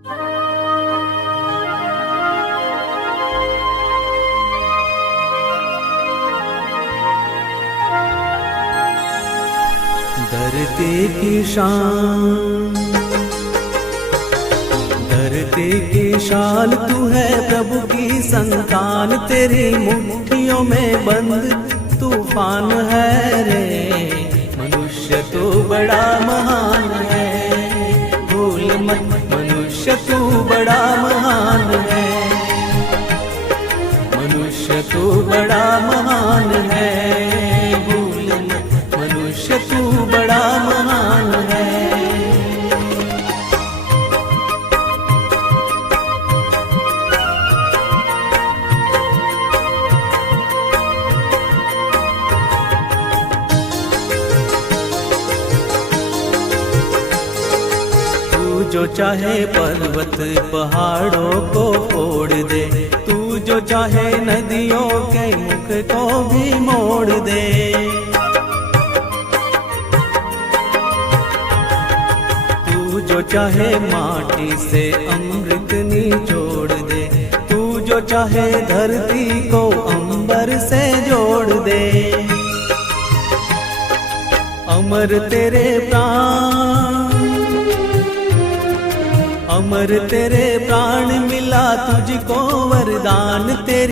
धरती की शान, धरती की शान तू है, प्रभु की संतान, तेरी मुट्ठियों में बंद तूफान है रे। मनुष्य तू बड़ा महान है, भूल मत मनुष्य तू बड़ा महान है, मनुष्य तू बड़ा महान है, भूल मत मनुष्य तू बड़ा महान है। जो चाहे पर्वत पहाड़ों को फोड़ दे, तू जो चाहे नदियों के मुख को भी मोड़ दे, तू जो चाहे माटी से अमृत निचोड़ दे, तू जो चाहे धरती को अंबर से जोड़ दे। अमर तेरे प्राण, अमर तेरे प्राण, मिला तुझको वरदान तेरे